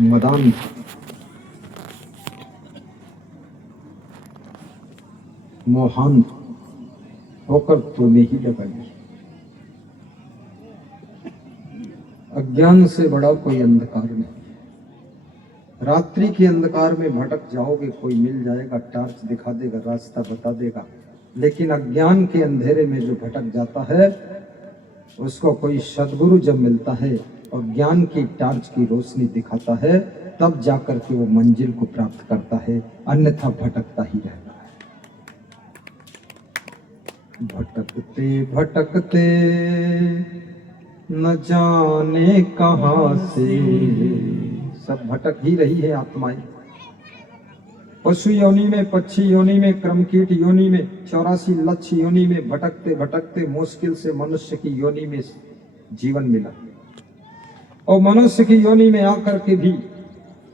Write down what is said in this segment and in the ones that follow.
मदान था, मोहान होकर तूने ही लगाई। अज्ञान से बड़ा कोई अंधकार नहीं। रात्रि के अंधकार में भटक जाओगे, कोई मिल जाएगा, टार्च दिखा देगा, रास्ता बता देगा। लेकिन अज्ञान के अंधेरे में जो भटक जाता है उसको कोई सद्गुरु जब मिलता है और ज्ञान की टार्च की रोशनी दिखाता है, तब जाकर के वो मंजिल को प्राप्त करता है, अन्यथा भटकता ही रहता है। भटकते भटकते न जाने कहां से, सब भटक ही रही है आत्माएं। पशु योनि में, पक्षी योनि में, क्रमकीट योनि में, 84 लक्ष्य योनि में भटकते भटकते मुश्किल से मनुष्य की योनि में जीवन मिला। और मनुष्य की योनि में आकर के भी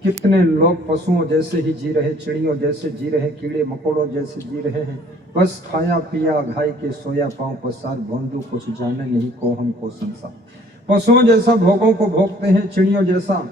कितने लोग पशुओं जैसे ही जी रहे, चिड़ियों जैसे जी रहे, कीड़े मकोड़ों जैसे जी रहे हैं। बस खाया पिया घाय के सोया पांव पसार, भोंदू कुछ जाने नहीं को हमको संसार। पशुओं जैसा भोगों को भोगते हैं, चिड़ियों जैसा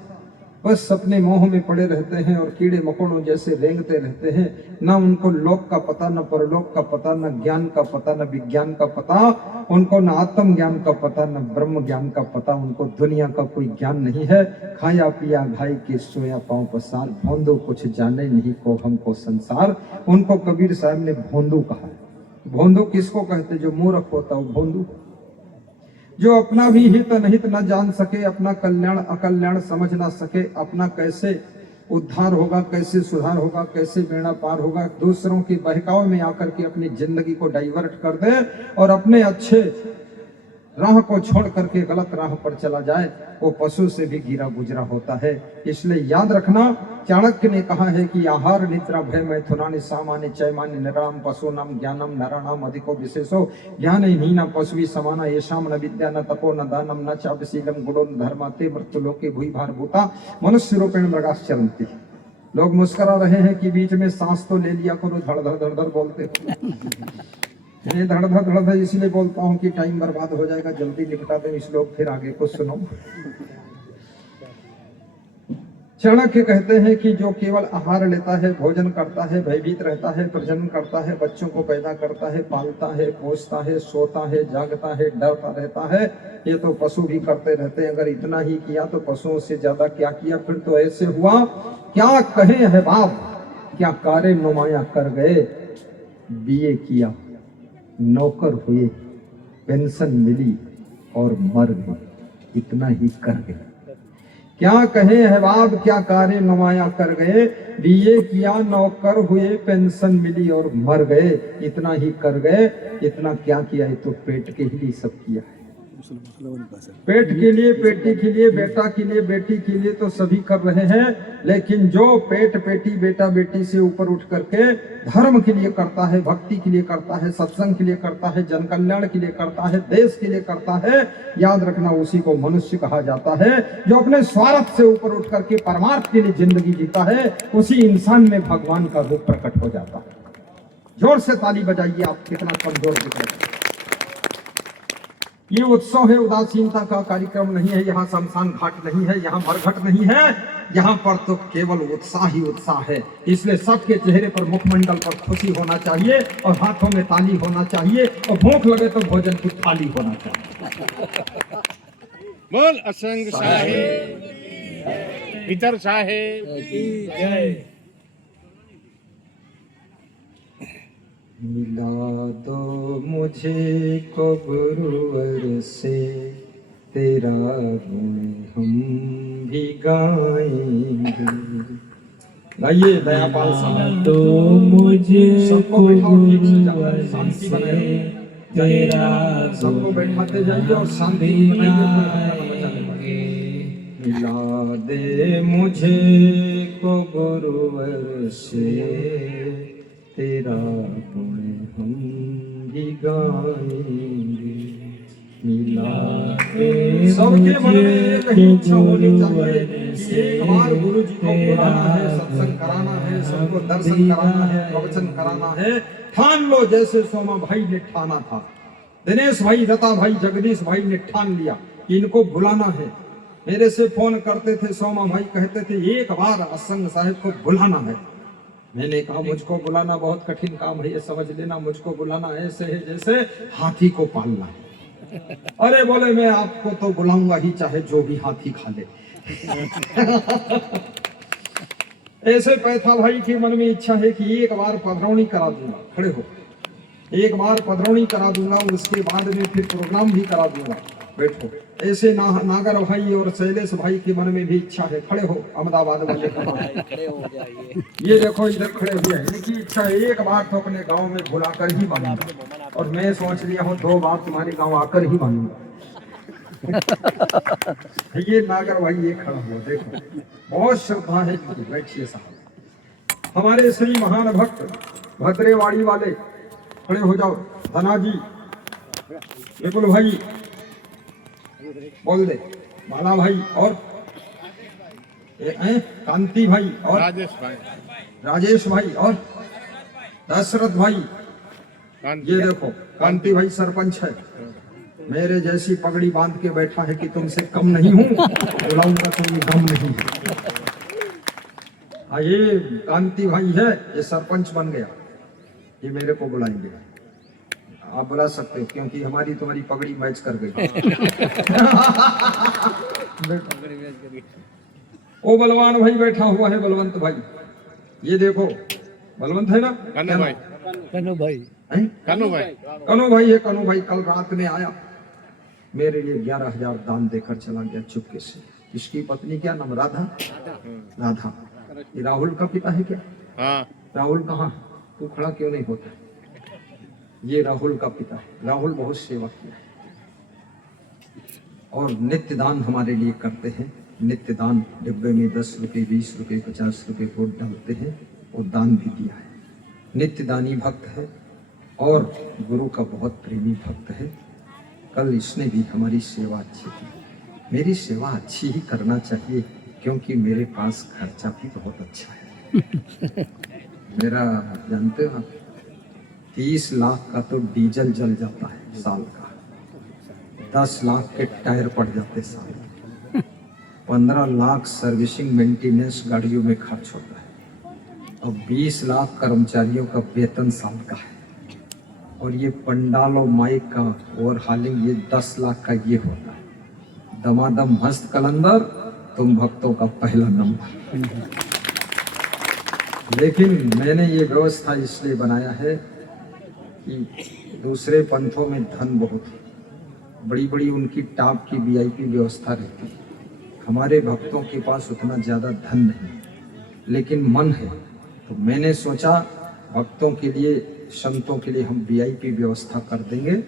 बस अपने मोह में पड़े रहते हैं और कीड़े मकोड़ों जैसे रेंगते रहते हैं। ना उनको लोक का पता, न परलोक का पता, न ज्ञान का पता, न विज्ञान का पता, उनको न आत्म ज्ञान का पता, न ब्रह्म ज्ञान का पता। उनको दुनिया का कोई ज्ञान नहीं है। खाया पिया घाय के सोया पांव पसार, भोंदू कुछ जाने नहीं को हमको संसार। उनको कबीर साहब ने भोंदू कहा है। भोंदू किसको कहते? जो मूर्ख होता है वो भोंदू, जो अपना भी हित अनहित न जान सके, अपना कल्याण अकल्याण समझ ना सके, अपना कैसे उद्धार होगा, कैसे सुधार होगा, कैसे बेड़ा पार होगा, दूसरों की बहकाव में आकर के अपनी जिंदगी को डाइवर्ट कर दे और अपने अच्छे राह को छोड़ करके गलत राह पर चला जाए, वो पशु से भी गिरा गुजरा होता है। इसलिए याद रखना, चाणक्य ने कहा है कि आहार निद्रा भय मैथुनानि सामान्य चैमान्य नराम पशु नाम ज्ञानम नराणाम अधिको विशेषो ज्ञान हीना पशु समाना येषाम न विद्या न तपो न दानम न चापशीलम गुणो न धर्मा ते मृत्यु लोके भूय भार भूता मनुष्य रूपेण मृगाश्चरन्ति। लोग मुस्कुरा रहे हैं कि बीच में सांस तो ले लिया करो, धड़ धड़ धड़ धड़ बोलते ये धड़ धड़ धड़ धड़ इसलिए बोलता हूँ कि टाइम बर्बाद हो जाएगा, जल्दी निपटा दो इस लोग, फिर आगे को सुनो। चाणक्य कहते हैं कि जो केवल आहार लेता है, भोजन करता है, भयभीत रहता है, प्रजनन करता है, बच्चों को पैदा करता है, पालता है, पोसता है, सोता है, जागता है, डरता रहता है, ये तो पशु भी करते रहते हैं। अगर इतना ही किया तो पशुओं से ज्यादा क्या किया? फिर तो ऐसे हुआ, क्या कहे है बाप, क्या कार्य नुमाया कर गए, बीए किया, नौकर हुए, पेंशन मिली और मर गए, इतना ही कर गए। क्या कहे अहबाब, क्या कार्य नुमाया कर गए, बीए किया, नौकर हुए, पेंशन मिली और मर गए, इतना ही कर गए। इतना क्या किया है? तो पेट के लिए सब किया है। पेट के लिए, बेटी के लिए, बेटा के लिए, बेटी के लिए तो सभी कर रहे हैं। लेकिन जो पेट बेटी बेटा बेटी से ऊपर उठ करके धर्म के लिए करता है, भक्ति के लिए करता है, सत्संग के लिए करता है, जन कल्याण के लिए करता है, देश के लिए करता है, याद रखना उसी को मनुष्य कहा जाता है। जो अपने स्वार्थ से ऊपर उठ करके परमार्थ के लिए जिंदगी जीता है, उसी इंसान में भगवान का रूप प्रकट हो जाता है। जोर से ताली बजाइए, आप कितना कमजोर दिख रहे हैं। ये उत्सव है, उदासीनता का कार्यक्रम नहीं है। यहाँ शमशान घाट नहीं है, यहाँ मरघट नहीं है, यहाँ पर तो केवल उत्साह ही उत्साह है। इसलिए सबके चेहरे पर, मुखमंडल पर खुशी होना चाहिए और हाथों में ताली होना चाहिए और भूख लगे तो भोजन की थाली होना चाहिए। बोल असंग साहेब, भीतर साहेब की जय। मिला दो मुझे को गुरुवर से, तेरा गुण हम भी गाएंगे। गाइए दयापाल साहब। तो मुझे सबको बैठाओ, ठीक से जाओ, शांति बनाइए, तेरा सबको बैठाते जाइए और शांति बनाइए। मिला दे मुझे को गुरुवर से, तेरा गुण हम भी गाएंगे। मिला दे सबके मन में एक ही इच्छा होनी चाहिए कि एक बार गुरु जी को बुलाना है, सत्संग कराना है, सबको दर्शन कराना है, प्रवचन कराना है। ठान लो, जैसे सोमा भाई ने ठाना था, दिनेश भाई, रता भाई, जगदीश भाई ने ठान लिया कि इनको बुलाना है। मेरे से फोन करते थे सोमा भाई, कहते थे एक बार असंग साहिब को बुलाना है। मैंने कहा मुझको बुलाना बहुत कठिन काम है, ये समझ लेना, मुझको बुलाना ऐसे है जैसे हाथी को पालना। अरे बोले मैं आपको तो बुलाऊंगा ही, चाहे जो भी हाथी खा ले। ऐसे पैथा भाई के मन में इच्छा है कि एक बार पधरौनी करा दूंगा, खड़े हो, एक बार पधरौनी करा दूंगा, उसके बाद में फिर प्रोग्राम भी करा दूंगा, बैठो। ऐसे नागर भाई और शैलेश भाई के मन में भी इच्छा है, खड़े हो अहमदाबाद वाले खड़े हो जाइए। ये देखो इधर खड़े हुए हैं, इनकी इच्छा है एक बार तो अपने गांव में बुलाकर ही मानूंगा, और मैं सोच लिया हूँ 2 बार तुम्हारे गांव आकर ही मानूंगा। ये नागर भाई ये खड़ा हुआ, देखो बहुत श्रद्धा है इनकी। बैठिए साहब। हमारे श्री महान भक्त भद्रेवाड़ी वाले खड़े हो जाओ। धना जी, विपुल भाई बोल दे, बाला भाई और कांति भाई और राजेश भाई और दशरथ भाई। ये देखो कांति भाई सरपंच है, मेरे जैसी पगड़ी बांध के बैठा है कि तुमसे कम नहीं हूं, बुलाऊंगा तो ये दम नहीं है। ये कांति भाई है, ये सरपंच बन गया, ये मेरे को बुलाएंगे। आप बुला सकते हो क्योंकि हमारी तुम्हारी पगड़ी मैच कर गई। ओ बलवान भाई बैठा हुआ है, बलवंत भाई। ये देखो बलवंत है ना, कनु भाई, कनु भाई, कनु भाई, कनु भाई है। कनु भाई कल रात में आया, मेरे लिए 11,000 दान देकर चला गया चुपके से। इसकी पत्नी क्या नाम, राधा, राधा। ये राहुल का पिता है क्या? हाँ। राहुल कहाँ, तू खड़ा क्यों नहीं होता? ये राहुल का पिता है। राहुल बहुत सेवा किया है और नित्य दान हमारे लिए करते हैं। नित्य दान डिब्बे में 10 रुपए, 20 रुपए, 50 रुपए वोट डालते हैं और दान भी दिया है। नित्य दानी भक्त है और गुरु का बहुत प्रेमी भक्त है। कल इसने भी हमारी सेवा अच्छी की। मेरी सेवा अच्छी ही करना चाहिए क्योंकि मेरे पास खर्चा भी बहुत अच्छा है। मेरा जानते हो 30 लाख का तो डीजल जल जाता है साल का, 10 लाख के टायर पड़ जाते साल के, 15 लाख सर्विसिंग मेंटेनेंस गाड़ियों में खर्च होता है और 20 लाख कर्मचारियों का वेतन साल का है। और ये पंडाल और माइक का ओवरहालिंग ये 10 लाख का ये होता है। दमादम मस्त कलंदर, तुम भक्तों का पहला नंबर। लेकिन मैंने ये व्यवस्था इसलिए बनाया है कि दूसरे पंथों में धन बहुत है, बड़ी बड़ी उनकी टॉप की VIP व्यवस्था रहती है। हमारे भक्तों के पास उतना ज़्यादा धन नहीं, लेकिन मन है। तो मैंने सोचा भक्तों के लिए, संतों के लिए हम VIP व्यवस्था कर देंगे।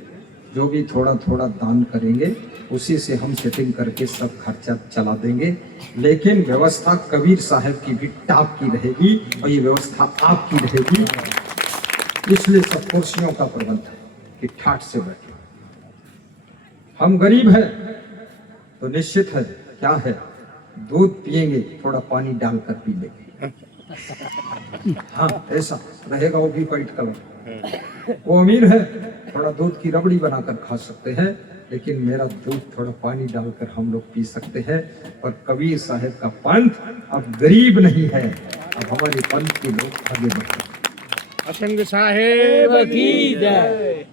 जो भी थोड़ा थोड़ा दान करेंगे उसी से हम सेटिंग करके सब खर्चा चला देंगे। लेकिन व्यवस्था कबीर साहब की भी टॉप की रहेगी और ये व्यवस्था आपकी रहेगी। इसलिए सब कुर्सियों का प्रबंध है कि ठाट से बैठे। हम गरीब हैं तो निश्चित है क्या है, दूध पिएंगे, थोड़ा पानी डालकर पी लेंगे। हाँ ऐसा रहेगा, वो भी वाइट कलर। वो अमीर है, थोड़ा दूध की रबड़ी बनाकर खा सकते हैं, लेकिन मेरा दूध थोड़ा पानी डालकर हम लोग पी सकते हैं। पर कबीर साहब का पंथ अब गरीब नहीं है, अब हमारे पंथ के लोग आगे बढ़ते हैं। असंग साहेब की जय।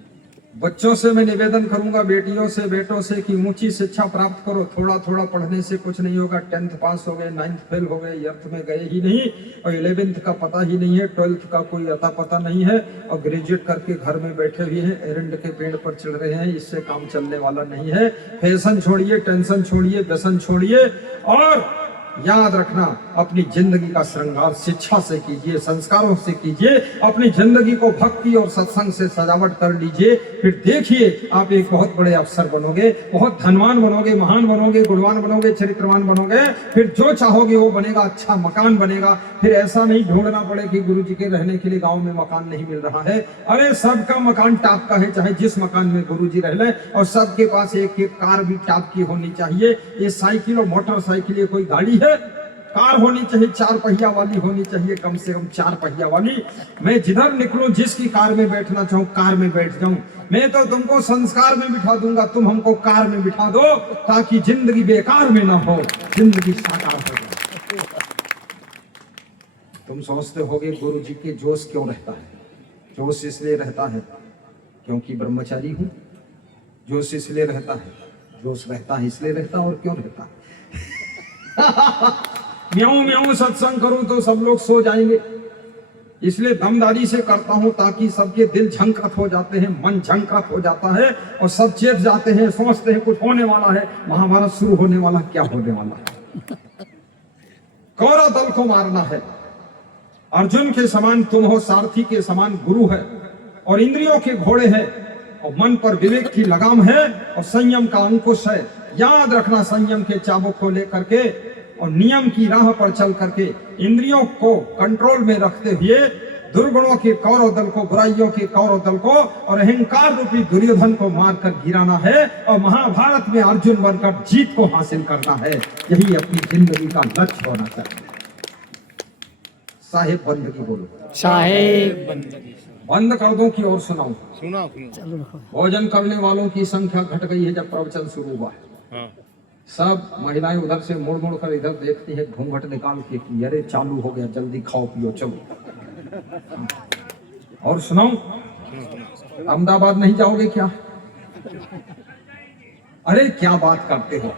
बच्चों से मैं निवेदन करूंगा, बेटियों से, बेटों से कि ऊंची शिक्षा प्राप्त करो। थोड़ा थोड़ा पढ़ने से कुछ नहीं होगा। 10th पास हो गए, 9th फेल हो गए, 8th में गए ही नहीं और 11th का पता ही नहीं है, 12th का कोई अता पता नहीं है और ग्रेजुएट करके घर में बैठे हुए हैं, एरंड के पेड़ पर चढ़ रहे हैं। इससे काम चलने वाला नहीं है। फैशन छोड़िए, टेंशन छोड़िए, व्यसन छोड़िए और याद रखना अपनी जिंदगी का श्रृंगार शिक्षा से कीजिए, संस्कारों से कीजिए। अपनी जिंदगी को भक्ति और सत्संग से सजावट कर लीजिए। फिर देखिए आप एक बहुत बड़े अफसर बनोगे, बहुत धनवान बनोगे, महान बनोगे, गुणवान बनोगे, चरित्रवान बनोगे। फिर जो चाहोगे वो बनेगा, अच्छा मकान बनेगा। फिर ऐसा नहीं ढूंढना पड़े कि गुरु जी के रहने के लिए गाँव में मकान नहीं मिल रहा है। अरे सबका मकान टाप का है, चाहे जिस मकान में गुरु जी रह ले, और सबके पास एक एक कार भी टाप की होनी चाहिए। ये साइकिल और मोटरसाइकिल ये कोई गाड़ी है? कार होनी चाहिए, 4 पहिया वाली होनी चाहिए, कम से कम 4 पहिया वाली। मैं जिधर निकलूं, जिसकी कार में बैठना चाहूं, कार में बैठ जाऊं। मैं तो तुमको संस्कार में बिठा दूंगा, तुम हमको कार में बिठा दो, ताकि जिंदगी बेकार में ना हो, जिंदगी साकार हो जाए। तुम सोचते होगे गुरु जी के जोश क्यों रहता है? जोश इसलिए रहता है क्योंकि ब्रह्मचारी हूं। जोश इसलिए रहता है, जोश रहता है इसलिए रहता, और क्यों रहता है? म्याऊं म्याऊं सत्संग करूं तो सब लोग सो जाएंगे, इसलिए दमदारी से करता हूं, ताकि सबके दिल झंकृत हो जाते हैं, मन झंकृत हो जाता है, और सब चेत जाते हैं, सोचते हैं कुछ होने वाला है, महाभारत शुरू होने वाला, क्या होने वाला है? कौरव दल को मारना है। अर्जुन के समान तुम हो, सारथी के समान गुरु है, और इंद्रियों के घोड़े हैं, और मन पर विवेक की लगाम है, और संयम का अंकुश है। याद रखना, संयम के चाबुक को लेकर के और नियम की राह पर चल करके इंद्रियों को कंट्रोल में रखते हुए दुर्गुणों के कौरव दल को, बुराइयों के कौरव दल को और अहंकार रूपी दुर्योधन को मारकर गिराना है, और महाभारत में अर्जुन बनकर जीत को हासिल करना है। यही अपनी जिंदगी का लक्ष्य होना चाहिए। साहेब बंदगी बोलो, साहेब बंदगी। बंद कर दो कि और सुनाऊं? सुना भोजन करने वालों की संख्या घट गई है जब प्रवचन शुरू हुआ है। हाँ। सब महिलाएं उधर से मुड़ मुड़ कर इधर देखती है, घूंघट निकाल के कि अरे चालू हो गया, जल्दी खाओ पियो चलो। और सुनाऊं? अहमदाबाद नहीं जाओगे क्या? अरे क्या बात करते हो?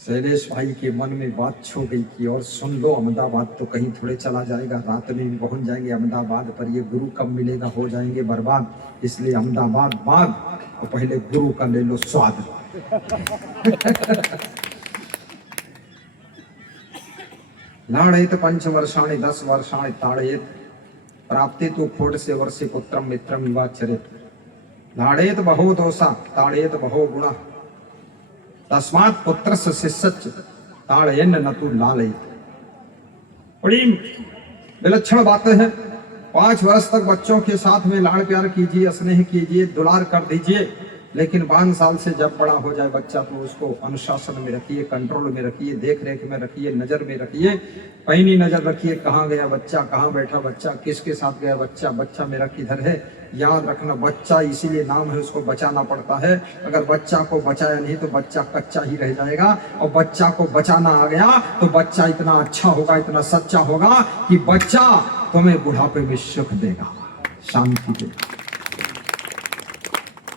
शैलेश भाई के मन में बात छू गई कि और सुन लो, अहमदाबाद तो कहीं थोड़े चला जाएगा, रात में भी पहुंच जाएंगे अहमदाबाद, पर ये गुरु कब मिलेगा, हो जाएंगे बर्बाद, इसलिए अहमदाबाद बाद, और पहले गुरु का ले लो स्वाद। लाड़ेत पंचवर्षाणि 10 वर्षाणि ताड़ेत प्राप्ते तो फोड़ से वर्षे पुत्रम मित्रम विवाचरित। लाड़ेत बहो दोषा ताड़ेत बहो गुणा तस्मात् पुत्रस्य शिष्यच्च ताड़येन न तु लालयेत। बड़ी विलक्षण बातें हैं। 5 वर्ष तक बच्चों के साथ में लाड़ प्यार कीजिए, स्नेह कीजिए, दुलार कर दीजिए, लेकिन 5 साल से जब बड़ा हो जाए बच्चा तो उसको अनुशासन में रखिए, कंट्रोल में रखिए, देख रेख में रखिए, नजर में रखिए, पैनी नजर रखिए, कहाँ गया बच्चा, कहाँ बैठा बच्चा, किसके साथ गया बच्चा, बच्चा मेरा किधर है। याद रखना, बच्चा इसीलिए नाम है, उसको बचाना पड़ता है। अगर बच्चा को बचाया नहीं तो बच्चा कच्चा ही रह जाएगा, और बच्चा को बचाना आ गया तो बच्चा इतना अच्छा होगा, इतना सच्चा होगा कि बच्चा तुम्हें बुढ़ापे में सुख देगा, शांति देगा।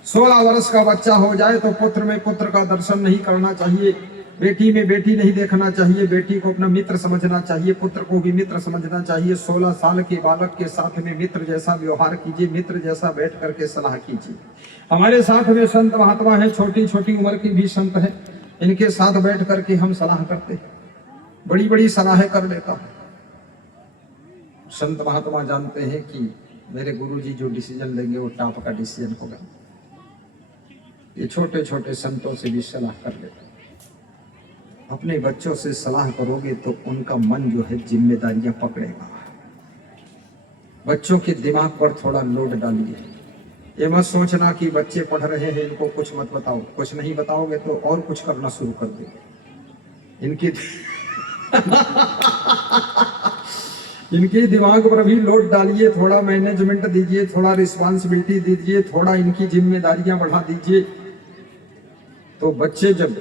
16 वर्ष का बच्चा हो जाए तो पुत्र में पुत्र का दर्शन नहीं करना चाहिए, बेटी में बेटी नहीं देखना चाहिए, बेटी को अपना मित्र समझना चाहिए, पुत्र को भी मित्र समझना चाहिए। 16 साल के बालक के साथ में मित्र जैसा व्यवहार कीजिए, मित्र जैसा बैठ करके सलाह कीजिए। हमारे साथ में संत महात्मा है, छोटी छोटी उम्र के भी संत है, इनके साथ बैठ करके हम सलाह करते हैं, बड़ी बड़ी सलाहें कर लेता हूं। संत महात्मा जानते हैं कि मेरे गुरुजी जो डिसीजन लेंगे वो टॉप का डिसीजन होगा। ये छोटे छोटे संतों से भी सलाह कर लेते। अपने बच्चों से सलाह करोगे तो उनका मन जो है जिम्मेदारियां पकड़ेगा। बच्चों के दिमाग पर थोड़ा लोड डालिए। ये मत सोचना कि बच्चे पढ़ रहे हैं इनको कुछ मत बताओ, कुछ नहीं बताओगे तो और कुछ करना शुरू कर देंगे। इनके दिमाग पर भी लोड डालिए, थोड़ा मैनेजमेंट दीजिए, थोड़ा रिस्पांसिबिलिटी दीजिए, थोड़ा इनकी जिम्मेदारियां बढ़ा दीजिए, तो बच्चे जब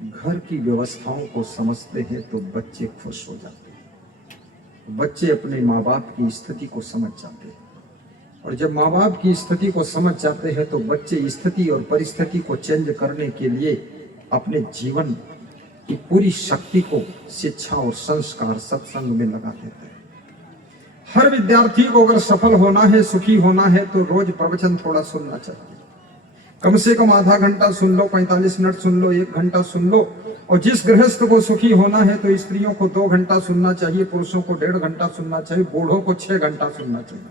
घर की व्यवस्थाओं को समझते हैं तो बच्चे खुश हो जाते हैं। बच्चे अपने माँ बाप की स्थिति को समझ जाते हैं, और जब माँ बाप की स्थिति को समझ जाते हैं तो बच्चे स्थिति और परिस्थिति को चेंज करने के लिए अपने जीवन की पूरी शक्ति को शिक्षा और संस्कार सत्संग में लगा देते हैं। हर विद्यार्थी को अगर सफल होना है, सुखी होना है, तो रोज प्रवचन थोड़ा सुनना चाहिए। कम से कम आधा घंटा सुन लो, 45 मिनट सुन लो, 1 घंटा सुन लो। और जिस गृहस्थ को सुखी होना है तो स्त्रियों को 2 घंटा सुनना चाहिए, पुरुषों को 1.5 घंटा सुनना चाहिए, बूढ़ों को 6 घंटा सुनना चाहिए।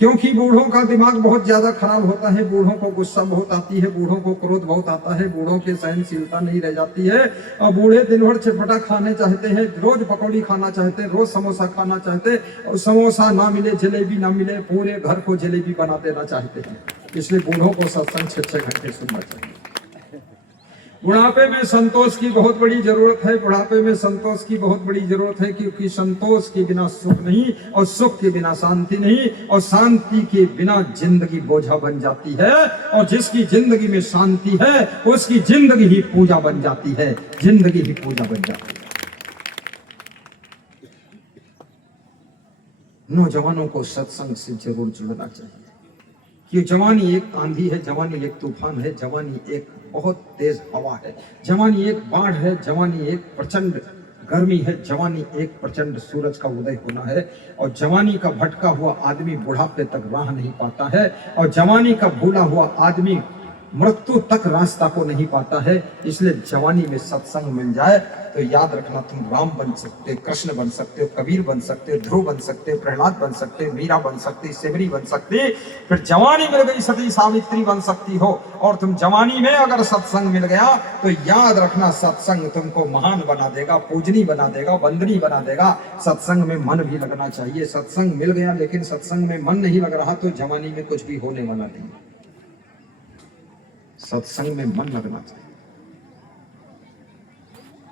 क्योंकि बूढ़ों का दिमाग बहुत ज्यादा खराब होता है, बूढ़ों को गुस्सा बहुत आती है, बूढ़ों को क्रोध बहुत आता है, बूढ़ों की सहनशीलता नहीं रह जाती है, और बूढ़े दिन भर चटपटा खाने चाहते हैं, रोज पकौड़ी खाना चाहते हैं, रोज समोसा खाना चाहते हैं, और समोसा ना मिले, जलेबी ना मिले, पूरे घर को जलेबी बना देना चाहते हैं। इसलिए बूढ़ों को सत्संग 6-6 घंटे सुनना चाहिए। बुढ़ापे में संतोष की बहुत बड़ी जरूरत है। बुढ़ापे में संतोष की बहुत बड़ी जरूरत है, क्योंकि संतोष के बिना सुख नहीं, और सुख के बिना शांति नहीं, और शांति के बिना जिंदगी बोझा बन जाती है। और जिसकी जिंदगी में शांति है उसकी जिंदगी ही पूजा बन जाती है, जिंदगी ही पूजा बन जाती है। नौजवानों को सत्संग से जरूर जुड़ना चाहिए, कि जवानी एक आंधी है, जवानी एक तूफान है, जवानी एक बहुत तेज हवा है, जवानी एक बाढ़ है, जवानी एक प्रचंड गर्मी है, जवानी एक प्रचंड सूरज का उदय होना है। और जवानी का भटका हुआ आदमी बुढ़ापे तक राह नहीं पाता है, और जवानी का भूला हुआ आदमी मृत्यु तक रास्ता को नहीं पाता है। इसलिए जवानी में सत्संग मिल जाए तो याद रखना, तुम राम बन सकते हो, कृष्ण बन सकते हो, कबीर बन सकते हो, ध्रुव बन सकते हो, प्रहलाद बन सकते हो, मीरा बन सकती, सेवरी बन सकती। फिर जवानी मिल गई सती सावित्री बन सकती हो। और तुम जवानी में अगर सत्संग मिल गया तो याद रखना, सत्संग तुमको महान बना देगा, पूजनी बना देगा, वंदनी बना देगा। सत्संग में मन भी लगना चाहिए। सत्संग मिल गया लेकिन सत्संग में मन नहीं लग रहा तो जवानी में कुछ भी होने वाला नहीं। सत्संग में मन लगना चाहिए,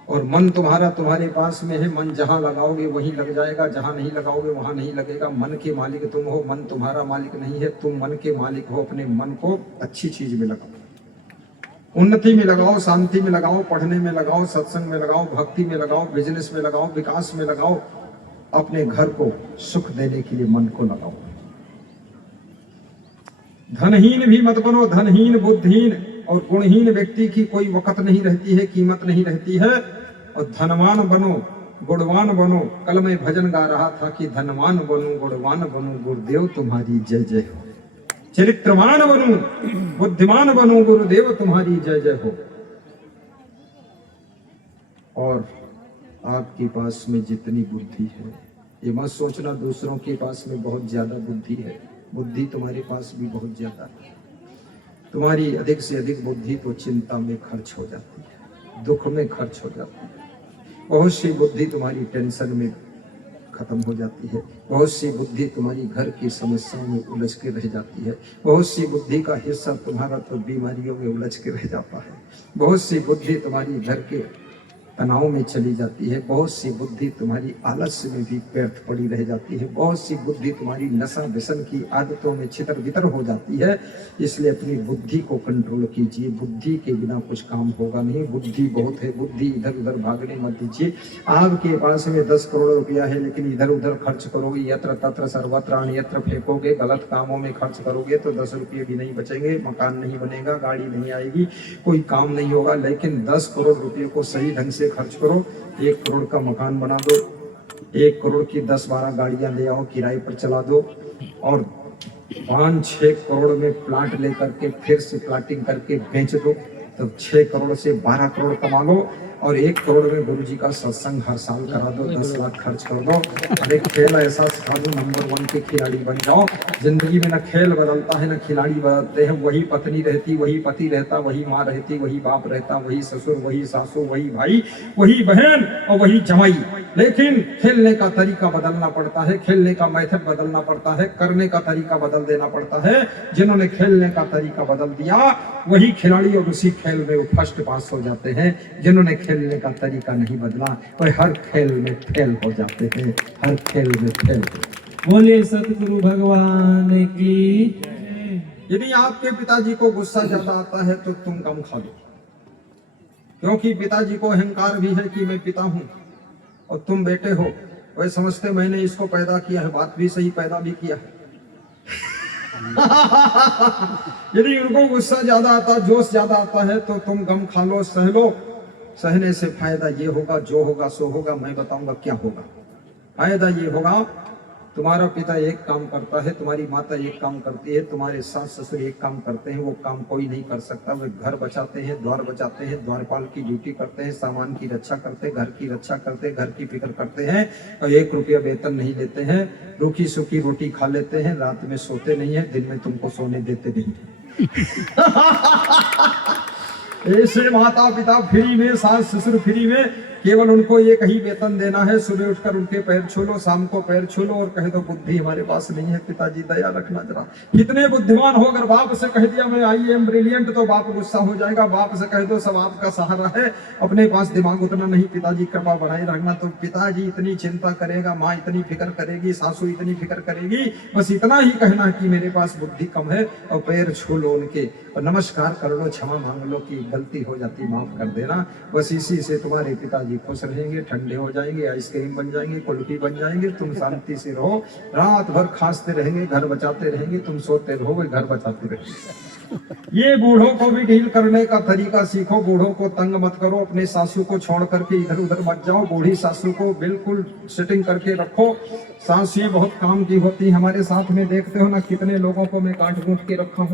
और मन तुम्हारा तुम्हारे पास में है। मन जहां लगाओगे वहीं लग जाएगा, जहां नहीं लगाओगे वहां नहीं लगेगा। मन के मालिक तुम हो, मन तुम्हारा मालिक नहीं है। तुम मन के मालिक हो। अपने मन को अच्छी चीज में लगाओ, उन्नति में लगाओ, शांति में लगाओ, पढ़ने में लगाओ, सत्संग में लगाओ, भक्ति में लगाओ, बिजनेस में लगाओ, विकास में लगाओ। अपने घर को सुख देने के लिए मन को लगाओ। धनहीन भी मत बनो। धनहीन, बुद्धिहीन और गुणहीन व्यक्ति की कोई वक़्त नहीं रहती है, कीमत नहीं रहती है। और धनवान बनो, गुणवान बनो। कल मैं भजन गा रहा था कि धनवान बनो, गुणवान बनो, गुरुदेव तुम्हारी जय जय हो। चरित्रवान बनो, बुद्धिमान बनो, गुरुदेव तुम्हारी जय जय हो। और आपके पास में जितनी बुद्धि है, ये मत सोचना दूसरों के पास में बहुत ज्यादा बुद्धि है। बुद्धि तुम्हारे पास भी बहुत ज्यादा है। तुम्हारी अधिक से अधिक बुद्धि तो चिंता में खर्च हो जाती है, दुख में खर्च हो जाती है। बहुत सी बुद्धि तुम्हारी टेंशन में खत्म हो जाती है। बहुत सी बुद्धि तुम्हारी घर की समस्याओं में उलझ के रह जाती है। बहुत सी बुद्धि का हिस्सा तुम्हारा तो बीमारियों में उलझ के रह जाता है। बहुत सी बुद्धि तुम्हारी घर के तनाव में चली जाती है। बहुत सी बुद्धि तुम्हारी आलस्य में भी व्यर्थ पड़ी रह जाती है। बहुत सी बुद्धि तुम्हारी नशा व्यसन की आदतों में छितर बितर हो जाती है। इसलिए अपनी बुद्धि को कंट्रोल कीजिए। बुद्धि के बिना कुछ काम होगा नहीं। बुद्धि बहुत है, बुद्धि इधर उधर भागने मत दीजिए। आपके पास में 10 करोड़ रुपया है लेकिन इधर उधर खर्च करोगे, यत्र तत्र सर्वत्र अन्यत्र फेंकोगे, गलत कामों में खर्च करोगे तो 10 रुपये भी नहीं बचेंगे, मकान नहीं बनेगा, गाड़ी नहीं आएगी, कोई काम नहीं होगा। लेकिन 10 करोड़ रुपये को सही ढंग से खर्च करो। 1 करोड़ का मकान बना दो, 1 करोड़ की 10-12 गाड़ियां ले आओ, किराए पर चला दो, और 5-6 करोड़ में प्लाट लेकर के फिर से प्लाटिंग करके बेच दो, तो 6 करोड़ से 12 करोड़ कमा लो। और 1 करोड़ में गुरुजी का सत्संग हर साल करा दो, 10 लाख खर्च कर दो। और एक खेल ऐसा सिखा दो, नंबर 1 के खिलाड़ी बन जाओ। जिंदगी में न खेल बदलता है न खिलाड़ी बदलते हैं। वही पत्नी रहती, वही पति रहता, वही माँ रहती, वही बाप रहता, वही ससुर, वही सासू, वही भाई, वही बहन और वही जमाई। लेकिन खेलने का तरीका बदलना पड़ता है, खेलने का मेथड बदलना पड़ता है, करने का तरीका बदल देना पड़ता है। जिन्होंने खेलने का तरीका बदल दिया वही खिलाड़ी और उसी खेल में वो फर्स्ट पास हो जाते हैं। जिन्होंने खेलने का तरीका नहीं बदला वह हर खेल में फेल हो जाते हैं, हर खेल में फेल। बोले सतगुरु भगवान की। यदि आपके पिताजी को गुस्सा ज्यादा आता है तो तुम कम खा लो, क्योंकि पिताजी को अहंकार भी है कि मैं पिता हूं और तुम बेटे हो। वह समझते मैंने इसको पैदा किया है, बात भी सही, पैदा भी किया है। यदि उनको गुस्सा ज्यादा आता, जोश ज्यादा आता है तो तुम गम खा लो, सह लो। सहने से फायदा ये होगा, जो होगा सो होगा, मैं बताऊंगा क्या होगा। फायदा ये होगा, तुम्हारा पिता एक काम करता है, तुम्हारी माता एक काम करती है, तुम्हारे सास ससुर एक काम करते हैं, वो काम कोई नहीं कर सकता। वे घर बचाते हैं, द्वार बचाते हैं, द्वारपाल की ड्यूटी करते हैं, सामान की रक्षा करते हैं, घर की रक्षा करते हैं, घर की फिक्र करते हैं, और 1 रुपया वेतन नहीं लेते हैं। रूखी सूखी रोटी खा लेते हैं, रात में सोते नहीं है, दिन में तुमको सोने देते नहीं। ऐसे माता पिता फ्री में, सास ससुर फ्री में, केवल उनको एक ही वेतन देना है, सुबह उठकर उनके पैर छू लो, शाम को पैर छू लो और कह दो बुद्धि हमारे पास नहीं है, पिताजी दया रखना जरा। कितने बुद्धिमान हो, अगर बाप से कह दिया मैं आई एम ब्रिलियंट तो बाप गुस्सा हो जाएगा। बाप से कह दो सब आपका सहारा है, अपने पास दिमाग उतना नहीं, पिताजी कृपा बढ़ाए रखना, तो पिताजी इतनी चिंता करेगा, माँ इतनी फिक्र करेगी, सासू इतनी फिक्र करेगी। बस इतना ही कहना कि मेरे पास बुद्धि कम है और पैर छू लो उनके और नमस्कार कर लो, क्षमा मांग लो कि गलती हो जाती माफ कर देना। बस इसी से तुम्हारे पिताजी खुश रहेंगे, ठंडे हो जाएंगे, आइसक्रीम बन जाएंगे, कुल्फी बन जाएंगे, तुम शांति से रहो, रात भर खांसते रहेंगे, घर बचाते रहेंगे, तुम सोते रहोगे, घर बचाते रहेंगे। ये बूढ़ों को भी डील करने का तरीका सीखो, बूढ़ों को तंग मत करो, अपने सासू को छोड़ करके इधर उधर मत जाओ, बूढ़ी सासू को बिल्कुल सेटिंग करके रखो। सासुएं बहुत काम की होती, हमारे साथ में देखते हो ना कितने लोगों को मैं काट कूट के रखा हूँ।